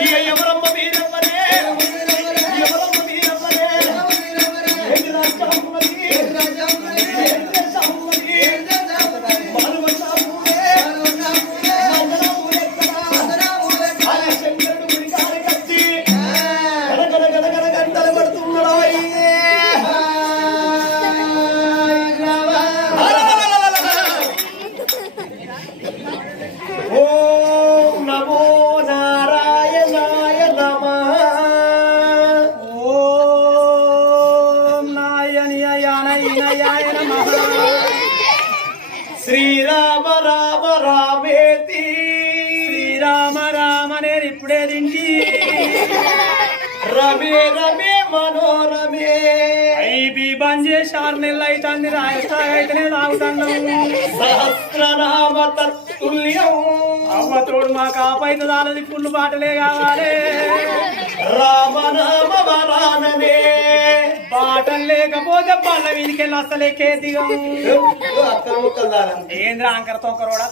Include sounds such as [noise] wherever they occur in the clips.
ఈ అయ్యవరమ్మ మీద శ్రీరామ రామ రామేతి. శ్రీరామ రామ నేను ఇప్పుడే తింటి. రమే రమే మనోరమే. ఐబీ బంద్ చేసి ఆరు నెలలు అవుతుంది రాయస్థాయి అయితేనే తాగుతున్నాం సహస్రనామ తత్తుల్యం. అవ్వతోడు మా కాపైతే దాలది పుల్లు బాటలే కావాలి. రామనామ బాటలు లేకపోతే పళ్ళ వీధికెళ్ళి అసలే కేతిగా ఏంద్ర అంకర తొక్కరోడా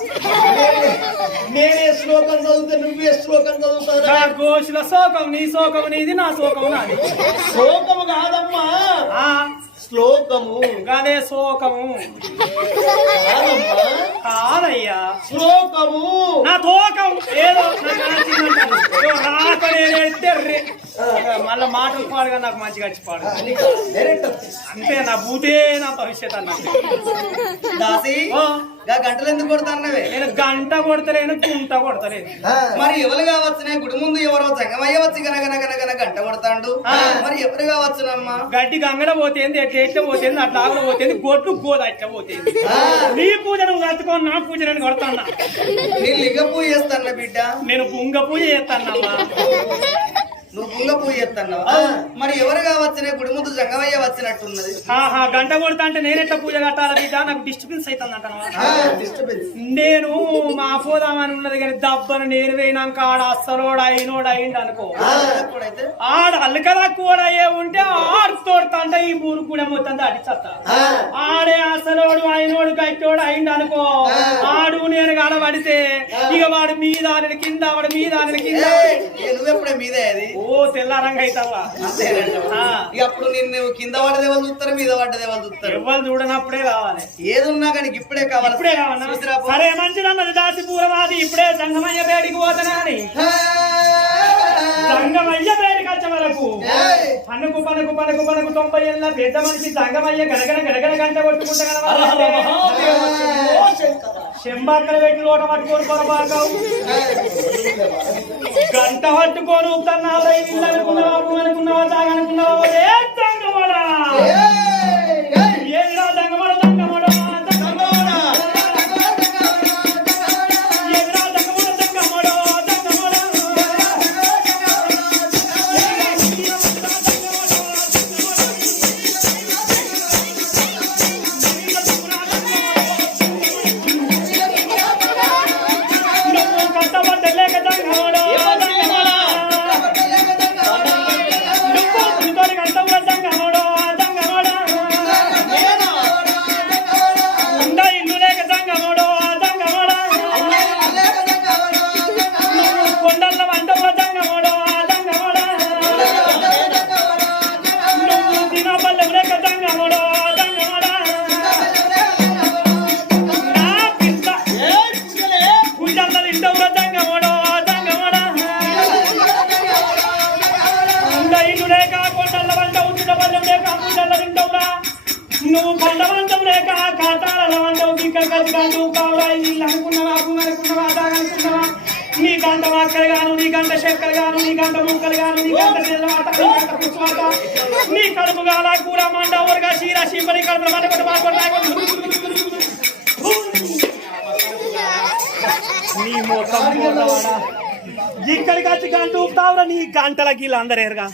నేనే శ్లోకం చదివితే నువ్వే శ్లోకం చదువుతారా నా గోషుల శోకం నీ శోకం నీది నా శోకం నాది. శ్లోకము కాదమ్మా. ఆ? శ్లోకము. గదే శోకము. కాదమ్మా. కాదయ్యా. శ్లోకము. నా తోకం ఏదో నాకు నచ్చిందంటాను. మళ్ళా మాటలు పాడుగా నాకు మంచిగా వచ్చి పాడు. డైరెక్ట్ అంతే నా బూటే నా భవిష్యత్ దాసి గా గంటలు ఎందుకు కొడతాన్నవే నేను గంట కొడతలేను కుంట కొడతలేను. మరి ఎవరు కావచ్చునే గుడి ముందు ఎవరో జంగమయ్య వచ్చి గనక గనక గనక గంట కొడతాండు. మరి ఎవరు కావచ్చునమ్మా గడ్డి గంగడ పోతేంది ఎట్లా పోతేంది అట్లా ఆవిడ పోతేంది గొడ్డు గోద అట్లా పోతేంది. నీ పూజ నువ్వు కట్టుకొని నా పూజ నేను కొడతాన్నా నీ లింగ పూజ చేస్తాన్న బిడ్డ. నేను గుంగ పూజ చేస్తానమ్మా. నువ్వు గుంగ పూజ చేస్తున్నావు? మరి ఎవరు కావచ్చునే? గుడి ముందు జంగమయ్య వచ్చినట్టున్నది. ఆహా గంట కొడతా అంటే నేను ఎట్లా పూజ కట్టాలి బిడ్డ? నాకు డిస్టర్బెన్స్ అవుతుంది అంటాను నేను మా పోదామని ఉన్నది కానీ దబ్బను నేను పోయినాక ఆడ అస్సలోడు అయినోడు అయిండు అనుకో. ఆడ అల్కలా కూడా అయ్యే ఉంటే ఆడు తోడుతా ఈ ఊరు కూడా మొత్తం దాటిచ్చత్తా ఆడే అసలోడు అయినోడు గట్టోడు అయిండు అనుకో. ఆడు నేను కనబడితే ఇక వాడు మీద కింద వాడు మీద కింద. నువ్వెప్పుడే మీదే అది? ఓ తెల్లారంగా అవుతావా. ఇక అప్పుడు నిన్ను కింద పడ్డదే వాళ్ళు చూస్తారు మీద పడ్డదే వాళ్ళు చూస్తారు. ఎవ్వరు చూడనప్పుడే కావాలి. ఏది ఉన్నా కానీ ఇప్పుడే కావాలి. ఇప్పుడే కావాలా. సరే మంచిదన్నది దాసి పూరవాది ఇప్పుడే సంగమయ్య బేడికి పోతానా అని. సంగమయ్య వచ్చే వరకు పనుకు పనుకు పనుకు పనుకు తొంభై ఏళ్ళ పెద్ద మనిషి సంగమయ్య గడగడ గడగడ గంట కొట్టుకుంటా శంబాకల పెట్టి లోట పట్టుకొని పొరపాకావు గంట పట్టుకొని ఇల్లు అనుకున్నావా అనుకున్నావా తాగనుకున్నావా బల్లం లేక నువ్వు కొండవంతం లేక కాటాల వంటవు ఇంకా కదిగాను కావడా ఇల్లు అనుకున్నావా అప్పు అనుకున్నావా దాగనుకున్నావా నీ వాక్కలు గాను నీ గంట చెక్కలు గాను నీ ముక్కలు గాను నీ తెల్లవాట నీ గంట నీ కడుపు గాల కూర మండ ఊరగా చీర సింపని కడుపు మంట కొట్టు బాగుంటాయి నీ మొత్తం ఇక్కడికి వచ్చి గంట ఊపుతావురా నీ గంటల గీళ్ళు అందరు ఎరగా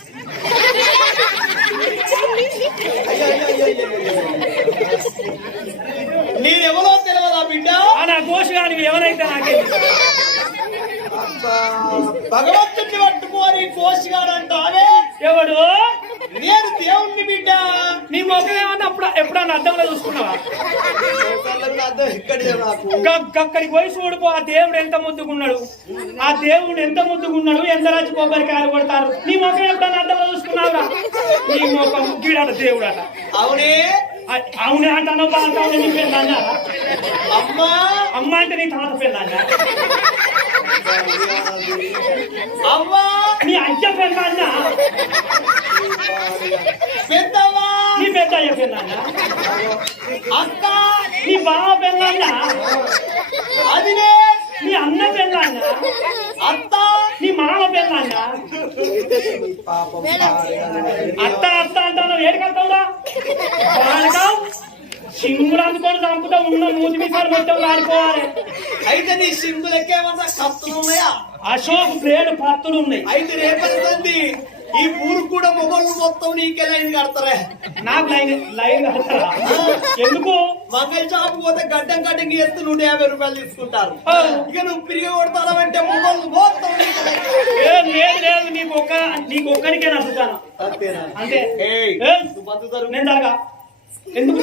నేనెవరో తెలియదా బిడ్డ? ఆ నా కోశ కానీ ఎవరైతే నాకే భగవంతుడిని పట్టుకొని కోసిగాడంటావే ఎవడు? నేను దేవుణ్ణి బిడ్డ. నీ మొఖం ఏమన్నా అప్పుడు ఎప్పుడన్నా అద్దంలో చూసుకున్నావా? గక్కడికి పోయి చూడుకో ఆ దేవుడు ఎంత ముద్దుకున్నాడు ఆ దేవుడు ఎంత ముద్దుకున్నాడు ఎంత రాజు కొబ్బరికాయలు కొడతారు? నీ మొఖం ఎప్పుడన్నా అద్దంలో చూసుకున్నావురా? నీ మొఖం గీడట దేవుడు అట అవునే అవునే అంటాను అంటావు నీ అమ్మా. అమ్మ అంటే నీ తాత పెళ్ళి అమ్మా నీ అయ్య అన్నా పెద్దమ్మా నీ పెద్ద అయ్య అన్నా అక్క! నీ బావ అదినే నీ అన్న అత్త! నీ మామ పాపం అత్త అత్త అంటాను ఏడుకెళ్తావురా సింగులు అందుకొని చంపుతా ఉన్న మూతి మీసాలు మొత్తం వాడుకోవాలి అయితే నీ సింగులకేమన్నా కత్తులు ఉన్నాయా? అశోక్ బ్లేడ్ పత్తులు ఉన్నాయి. అయితే రేపటి ఈ ఊరు కూడా మొగళ్ళు మొత్తం నీకే లైన్ కడతారే. నాకు లైన్ లైన్ కడతారా? ఎందుకు? మంగళ షాప్ పోతే గడ్డం కటింగ్ చేస్తే నూట యాభై రూపాయలు తీసుకుంటారు. ఇక నువ్వు పిరిగి కొడతానంటే మొగళ్ళు మొత్తం లేదు లేదు నీకు ఒక్క నీకు ఒక్కడికే నచ్చుతాను? అంతే. నేను తరగా ఎందుకు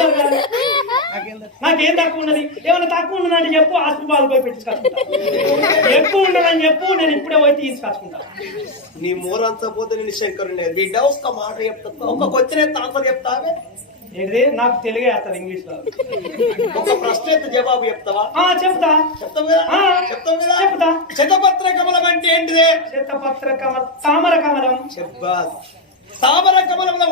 నాకేం తక్కువ ఉన్నది? ఏమైనా తక్కువ ఉన్నదంటే చెప్పు హాస్పిటల్ పోయి పెట్టించుకొచ్చుకుంటా ఎక్కువ ఉన్నదని చెప్పు నేను ఇప్పుడే పోయి తీసుకొచ్చుకుంటా. నీ మూరంతా పోతే నేను శంకరుండే బిడ్డ ఒక్క మాట చెప్తా ఒక్క క్వశ్చన్ ఎత్తా ఆన్సర్ చెప్తావే ఏంటిది? నాకు తెలుగే వస్తుంది ఇంగ్లీష్లో. ఒక ప్రశ్న జవాబు చెప్తావా? ఆ చెప్తా. చెప్తాం. చెప్తాం. శతపత్ర కమలం అంటే ఏంటిదే? శతపత్ర కమల తామర కమలం. చెప్పాస్ కమలంలో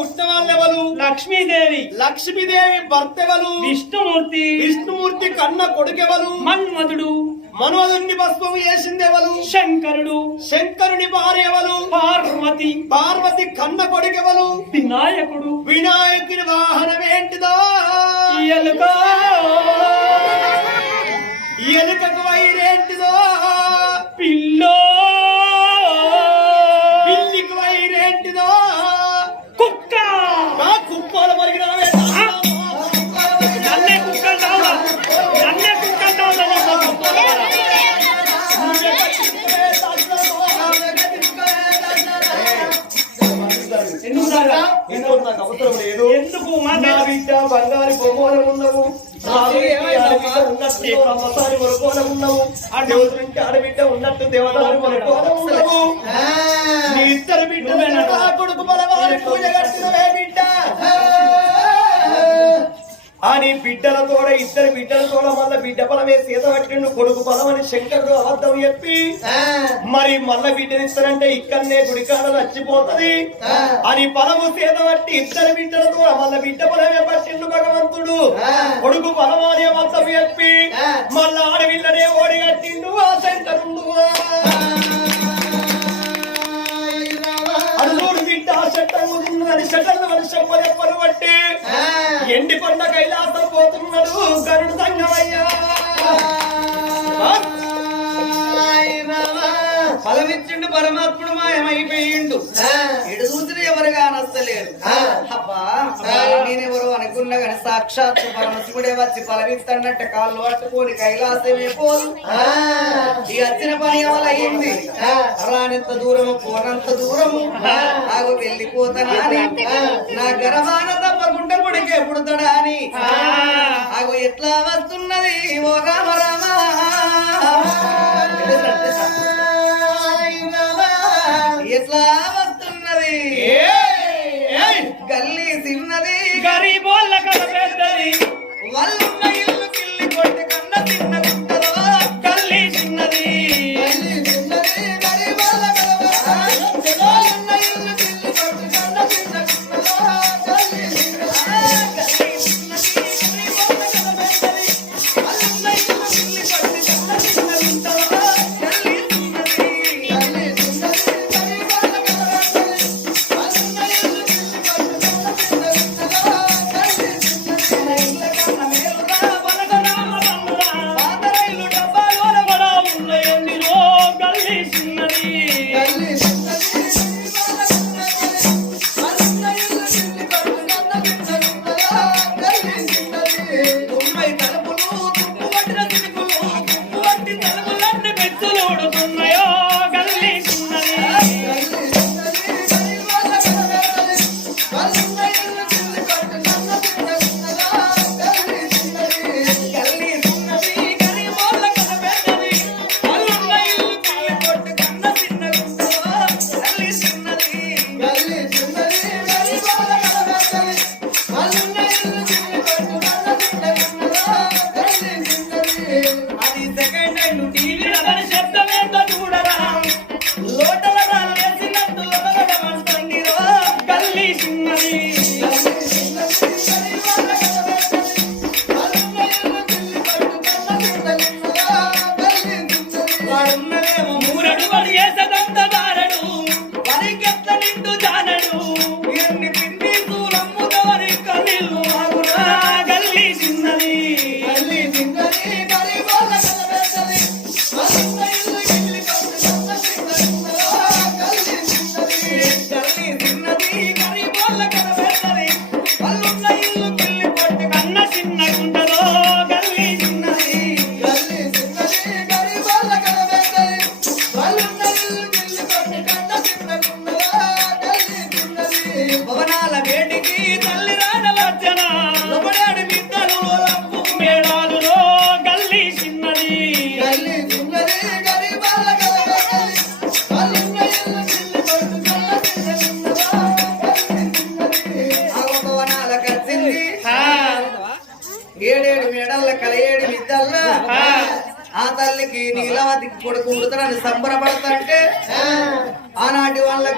లక్ష్మీదేవి. లక్ష్మీదేవి భర్త ఎవరు విష్ణుమూర్తి. విష్ణుమూర్తి కన్న కొడుకెవరు? మన్మధుడు. మనోదుని భస్మం చేసింది ఎవరు శంకరుడు. శంకరుని భార్య ఎవరు పార్వతి. పార్వతి కన్న కొడుకెవరు? వినాయకుడు. వినాయకుని వాహనం ఏంటిదో? ఎలుక. ఎలుకకు వైరేంటిదో నా బిడ్డ బంగారు బొమ్మలు ఉన్నవు. అమ్మసారి వరకోన ఉన్నావు. ఆ దేవుడి ఆడబిడ్డ ఉన్నట్టు దేవదారు వరకోన ఉన్నావు. నీ ఇద్దరు బిడ్డలు నా కొడుకు బలవారి పూజ కట్టినవే బిడ్డ. ఆ నీ బిడ్డలతో ఇద్దరు బిడ్డలతో మళ్ళా బిడ్డ బలమే సీత పట్టిండు కొడుకు బలమని శంకరుడు అబద్ధం చెప్పి మరి మళ్ళా బిడ్డనిస్తారంటే ఇక్కడనే గుడికాడ చచ్చిపోతది. అని బలము సీత పట్టి ఇద్దరు బిడ్డలతో మళ్ళా బిడ్డ బలమే పట్టిండు భగవంతుడు. కొడుకు బలమాని అబద్ధం చెప్పి మళ్ళా ఆడవిల్లనే ఓడి కట్టిండు ఆ శంకరుడు. చెట్టం ఉన్నదని చెట్టలు వర్షం చెప్పలు బట్టి ఎండి కొండ కైలాసం పోతున్నాడు గరుడు సంగమయ్యా ఫలమిచ్చిండు పరమాత్ముడు మాయమైపోయిండు గాని సాక్షాత్ పరమశివుడే వచ్చి ఫలమిస్తాడన్నట్టు కాళ్ళు పట్టుకొని కైలాసమే పోదు. ఈ వచ్చిన పని ఎవలయ్యింది రానంత దూరము పోనంత దూరము. నాకు వెళ్ళిపోతానా నా గర్భాన తప్పకుండా కొడుకే పుడతాడా అని. ఆగు ఎట్లా వస్తున్నది? ఓ రామ రామ. ఎట్లా వస్తున్నది?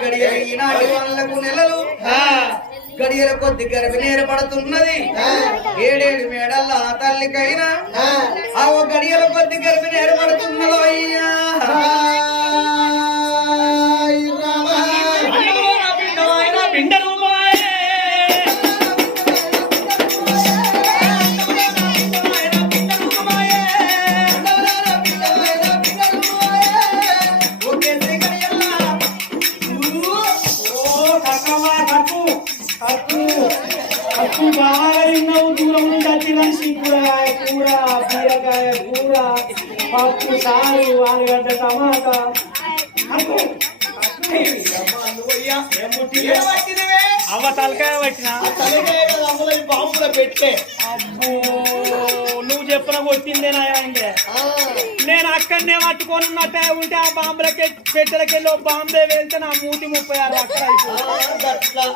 గడియలు ఈనాటి వాళ్ళకు నెలలు. గడియల కొద్ది గర్భిణి ఏర్పడుతున్నది ఏడేడు మేడల్ల ఆ తల్లికైనా ఆ. గడియల కొద్ది గర్భిణి ఏర్పడుతున్నదో అయ్యా. బీరకాయ కూర పప్పు సారు ఆలుగడ్డ టమాటా. అవ్వ తలకాయ పట్టిన? బాంబులో పెట్టే. అబ్బో! నువ్వు చెప్పిన కొట్టిందేనా అంటే నేను అక్కడనే పట్టుకొని ఉన్నట్టే ఉంటే ఆ బాంబులకి పెట్టెలకెళ్ళి బాంబే వెళ్తే నా మూతి ముప్పై ఆరు అక్కడ అయిపోయింది.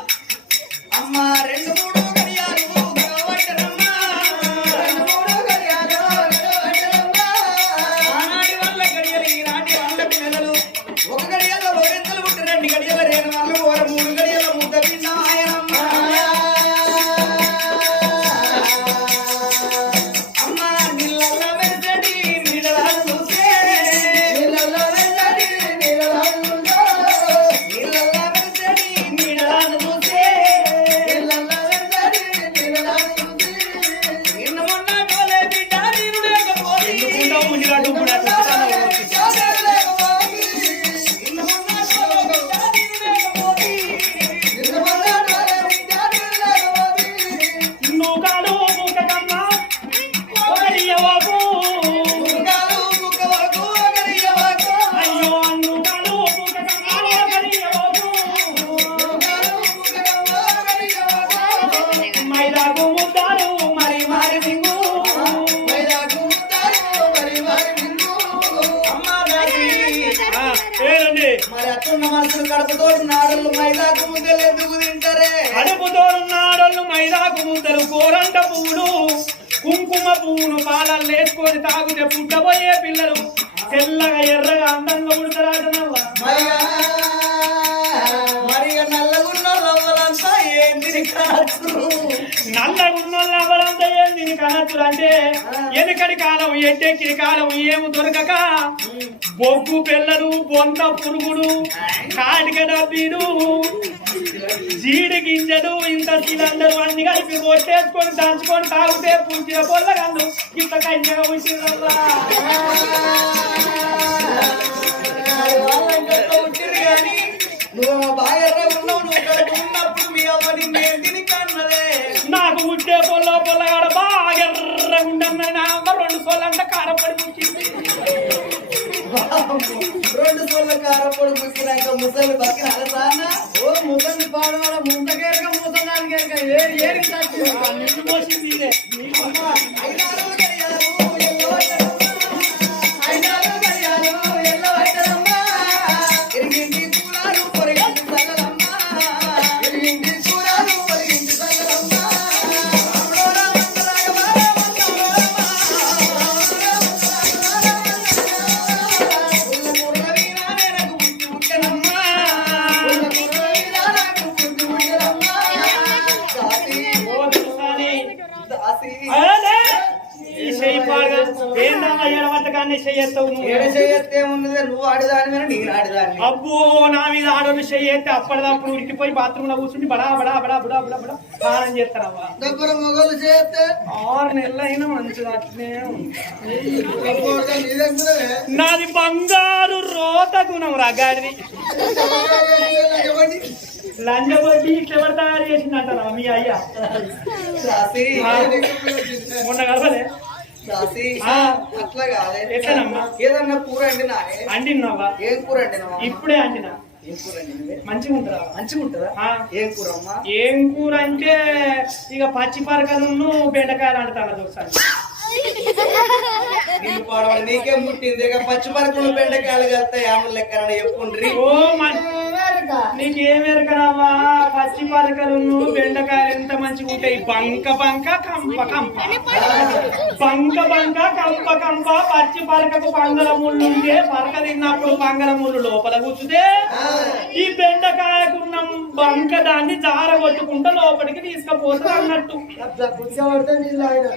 అమ్మ రెండు మూడు నాడులు మైదాకు ముద్దలు ఎందుకు తింటారే? అడుపుతో ఉన్నాడోళ్ళు మైదాకు ముద్దలు కూరంట పువ్వులు కుంకుమ పువ్వును పాలల్లో వేసుకొని తాగుతే పుట్టబోయే పిల్లలు. తెల్లగా ఎర్రగా అందంగా నల్లగున్న లవ్వలంతా ఏంది కాదు నల్లగున్నోళ్ళు ఎవరంతా ఏంది దీని అంటే ఎనకడి కాలం ఎట్టెక్కిడి కాలం ఏమి దొరకక బొగ్గు పిల్లలు బొంత పురుగుడు కాటిక డబ్బీడు జీడి గింజలు ఇంత సిలిండర్ అన్ని కలిపి కొట్టేసుకొని దంచుకొని తాగితే పుట్టిన పొల్లగండు ఇంత కంచెగా పుట్టినల్లా కానీ నువ్వు మా బాయర్ర ఉన్నావు నువ్వు కడుపు ఉన్నప్పుడు మీ అవ్వని నేను తిని కన్నదే నాకు పుట్టే పొల్ల పొల్లగాడ బాగా ఎర్రగుండన్నది నా అమ్మ రెండు సోళ్ళంతా కారపడి పుట్టింది రెండు సోళ్ళ కారపొడి ముక్కినాక ముసలి బక్కిన అలసాన ఓ ముసలి పాడవాడ ముంతకేరక ముసలానికి ఎరక ఏరి ఏరి ఆ నిన్ను పోసింది ఇదే. ఉరికిపోయి బాత్రూమ్లో కూర్చుండి బడా బడా బడా బడా బడా బడా స్నానం చేస్తారవ్వా. దగ్గర మొగలు చేస్తే ఆరు నెలలు అయినా మంచిది అట్లే. నాది బంగారు రోత గుణం రగాడిది లంజబొడ్డి ఇట్లా ఎవరు తయారు చేసిందంటారా మీ అయ్యా. మొన్న కలవలే. అట్లా కాదే. ఎట్లనమ్మా? ఏదన్నా కూర అండినానే అండినావా ఏం కూర ఇప్పుడే అండినా? మంచిగా ఉంటుందా మంచిగా ఉంటుందా ఆ. ఏం కూర అమ్మా ఏం కూర అంటే ఇక పచ్చి పరకలను బెండకాయలు అంటారు ఒకసారి. [laughs] నీళ్ళు పాడవాలి నీకే ముట్టింది ఇక పచ్చి పరకులు బెండకాయలు కలుతాయి ఆమె లెక్కన చెప్పుండ్రి ఓ మ- నీకేం ఎరకరావా పచ్చి పలకలు బెండకాయలు ఎంత మంచిగా ఉంటాయి? బంక బంక కంప కంప. బంక బంక కంప కంప. పచ్చి పలకకు పంగల ముళ్ళు ఉంటే పలక తిన్నప్పుడు పంగల ముళ్ళు లోపల కూర్చుతే ఈ బెండకాయకున్న బంక దాన్ని జార కొట్టుకుంటూ లోపలికి తీసుకుపోతుంది అన్నట్టు.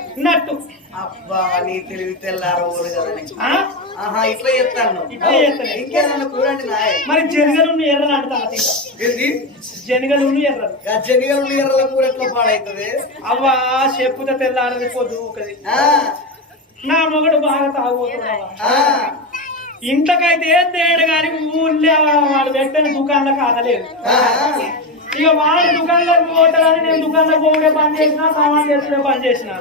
అన్నట్టు అబ్బా నీ తెలివి తెల్లారవులు కదా ఆ? ఆహా ఇట్లా చెప్తాను. ఇట్లా చేస్తాను. ఇంకేదన్నా కూడండి నాయ? మరి జనగలు ఎర్రలు అంటా ఏంది? జనగలు ఎర్రలు. గజ్జనిగలు ఎర్రల కూర ఎట్లా పాడైతుంది? అవ్వా చెప్పుత తెల్లారది పొద్దు ఊకది. ఆ, నా మొగడు బాగా తాగుతున్నావా ఏం తేడు కానీ ఊళ్ళో వాడు పెట్టని దుకాణంలో కాదలేదు. ఆ, ఇక వాడు దుకాణంలోకి పోతాడని నేను దుకాణంలో పోవడే పని చేసిన సామాన్ చేసుకునే పని చేసిన.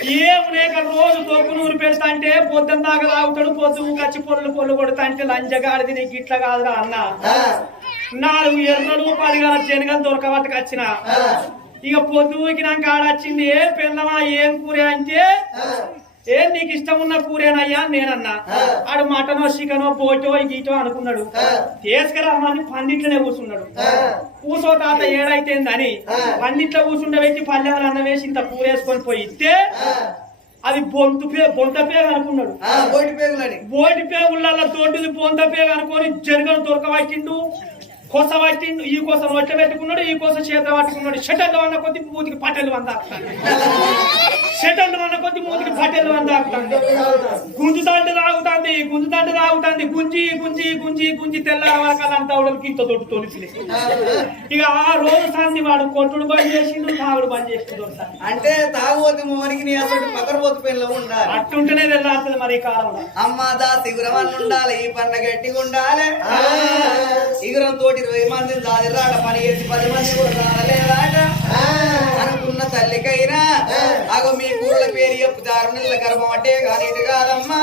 ఆ, ఏం లేక రోజు తొక్కు నూరు పెడతా అంటే పొద్దున్న దాకా తాగుతాడు పొద్దు కచ్చి పొల్లు పొల్లు కొడతా అంటే లంచగాడిది నీకు ఇట్లా కాదురా అన్న. నాలుగు ఎర్రలు పది గల శనగలు దొరకబట్టుకు వచ్చిన ఇక పొద్దుకి నాకు ఆడొచ్చింది ఏ పిల్లమా ఏం కూర అంటే ఏ నీకు ఇష్టం ఉన్న కూరేనయ్యా నేనన్నా. ఆడు మటనో చికెనో బోటో గీటో అనుకున్నాడు. తీసుకురామని పండిట్లనే కూర్చున్నాడు. కూసో తాత ఏడైతేందని పండిట్లో కూర్చుండబెట్టి పల్లెలు అన్న వేసి ఇంత కూర వేసుకొని పోయి ఇస్తే అది బొంతు పే బొంత పేగ అనుకున్నాడు. బోటి పేగుళ్ళ తోటిది బొంత పేగ అనుకొని జరగను దొరకబట్టిండు కొస పట్టిండు ఈ కోసం ఒట్ట పెట్టుకున్నాడు ఈ కోసం చేత పట్టుకున్నాడు. షటర్లు అన్న కొద్ది మూతికి పట్టెలు వంద. షటర్లు అన్న కొద్ది మూతికి పట్టెలు వంద గుంజు తండ్రి తాగుతుంది గుంజు తండ్రి తాగుతుంది. గుంజి గుంజి గుంజి గుంజి తెల్లవారకాలంతా ఉడలికి ఇంత తోటి తొలిపిలే. ఇక ఆ రోజు సంది వాడు కొట్టుడు బంద్ చేసిండు తాగుడు బంద్ చేసిండు. అంటే తాగుబోతు మోనికి నీ అసలు పకరబోతు పిల్ల ఉండాలి. అట్టుంటేనే తెల్లారుతుంది మరి ఈ కాలంలో. అమ్మ దా సిగురమని ఉండాలి ఈ పన్న గట్టిగా ఉండాలి. ఇగురం తోటి ఇరవై మంది దాదిరాట పని చేసి పది మంది కూడా రాలేదాట. అనుకున్న తల్లికైనా అగో మీ కూరల పేరు చెప్పు ఆరు నెలల గర్భం అంటే కానీ కాదమ్మా.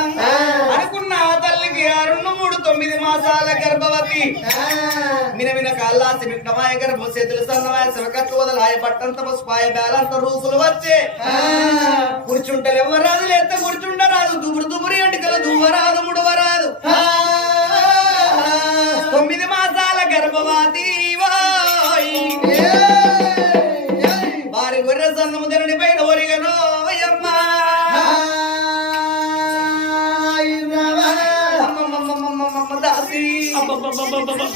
అనుకున్న ఆ తల్లికి ఆరున్న మూడు తొమ్మిది మాసాల గర్భవతి. మినమిన కాళ్ళాసి మిట్టమాయ గర్భ చేతులు సన్నమాయ శివకట్టు వదలాయ పట్టంత పసుపాయ బేలంత రూపులు వచ్చే. కూర్చుంటే ఎవరాదు లేత కూర్చుండరాదు దుబురు దుబురు ఎంటికలు దువ్వరాదు ముడవరాదు. తొమ్మిది మాసాల గర్భవతి వాయ్. వారి గొర్రె సన్నము ధరణి పైన ఒరిగను.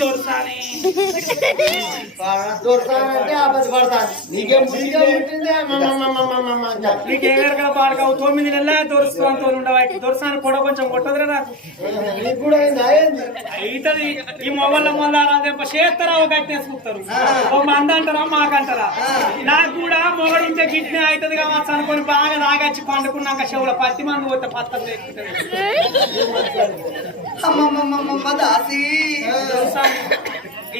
దొరసాని. నీకేం తొమ్మిది నెలల కూడా కొంచెం కొట్టదురా నాకు అయితది ఈ మొగళ్ళ మొదల దెబ్బ చేస్తారా కట్టేసుకుంటారు ఓ మంద అంటారా మాకంటారా నాకు కూడా మొగడు ఉంటే కిడ్నీ అవుతుంది కావచ్చు అనుకొని బాగా నాగచ్చి పండుకున్నాక చెవుల పత్తి మంది పోతే పత్తం దాసి.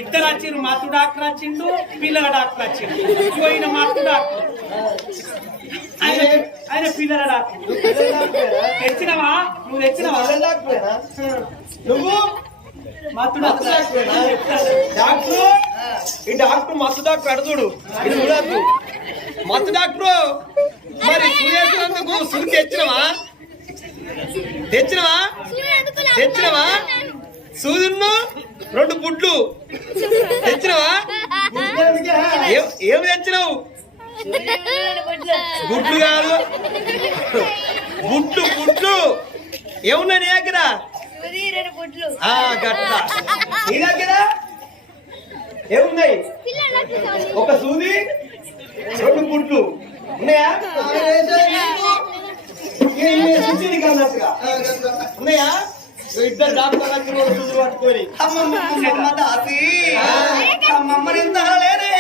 ఇద్దరు వచ్చిండ్రు మత్తు డాక్టర్ వచ్చిండు పిల్లల డాక్టర్ వచ్చిండు. పోయిన మత్తు డాక్టర్. ఆయన ఆయన పిల్లల డాక్టర్. తెచ్చినవా? నువ్వు తెచ్చినవా? నువ్వు? మత్తు డాక్టర్. డాక్టర్ ఈ డాక్టర్ మత్తు డాక్టర్ అడుగుడు ఇది చూడద్దు మత్తు డాక్టర్ మరి సూర్యేశ్వరందుకు సుడి తెచ్చినవా? తెచ్చినవా? తెచ్చినవా? సూదును రెండు బుడ్లు తెచ్చినవా? ఏం- ఏం తెచ్చినావు? గుడ్లు కాదు. గుడ్లు గుడ్లు. ఏమున్నాయి నీ దగ్గర? ఆ గట్ల. నీ దగ్గర? ఏమున్నాయి? ఒక సూది రెండు గుడ్లు ఉన్నాయా? ఉన్నాయా? ఇద్దరు డాక్టర్ పట్టుకొని. అమ్మమ్మ దాసి. అమ్మమ్మ నేను తరలేనే